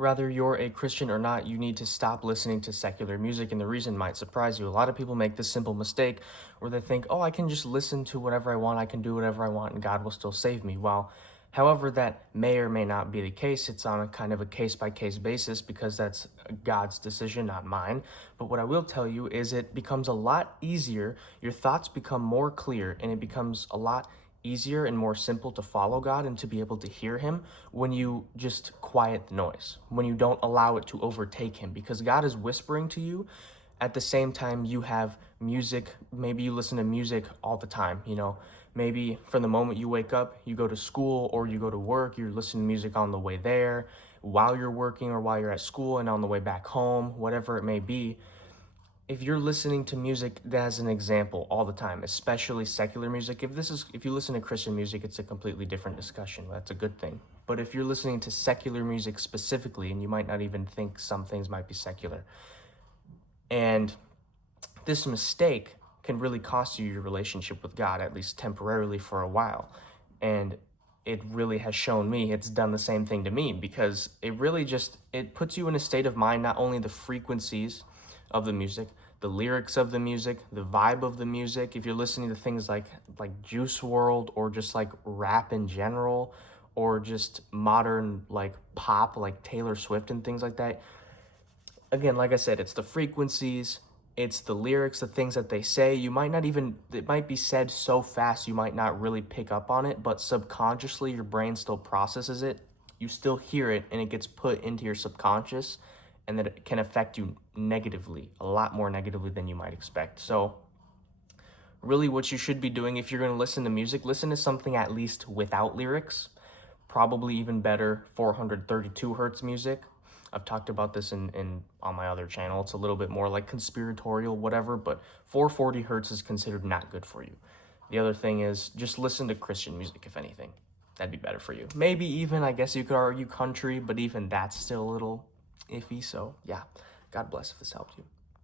whether you're a Christian or not, you need to stop listening to secular music, and the reason might surprise you. A lot of people make this simple mistake where they think, oh, I can just listen to whatever I want, I can do whatever I want, and God will still save me. Well, however, that may or may not be the case. It's on a kind of a case-by-case basis because that's God's decision, not mine. But what I will tell you is it becomes a lot easier, your thoughts become more clear, and it becomes a lot easier and more simple to follow God and to be able to hear him when you just quiet the noise, when you don't allow it to overtake him, because God is whispering to you. At the same time, you have music. Maybe you listen to music all the time, maybe from the moment you wake up, you go to school or you go to work, you're listening to music on the way there, while you're working or while you're at school, and on the way back home, whatever it may be. If you're listening to music, as an example, all the time, especially secular music, if you listen to Christian music, it's a completely different discussion. That's a good thing. But if you're listening to secular music specifically, and you might not even think some things might be secular, and this mistake can really cost you your relationship with God, at least temporarily for a while. And it really has shown me, it's done the same thing to me, because it puts you in a state of mind, not only the frequencies of the music, the lyrics of the music, the vibe of the music. If you're listening to things like Juice World, or just like rap in general, or just modern like pop like Taylor Swift and things like that. Again, like I said, it's the frequencies, it's the lyrics, the things that they say. It might be said so fast you might not really pick up on it, but subconsciously your brain still processes it. You still hear it, and it gets put into your subconscious, and that it can affect you negatively, a lot more negatively than you might expect. So really what you should be doing if you're going to listen to music, listen to something at least without lyrics, probably even better 432 hertz music. I've talked about this in on my other channel. It's a little bit more like conspiratorial, whatever, but 440 hertz is considered not good for you. The other thing is just listen to Christian music, if anything. That'd be better for you. Maybe even, I guess you could argue country, but even that's still a little iffy. So yeah, God bless if this helped you.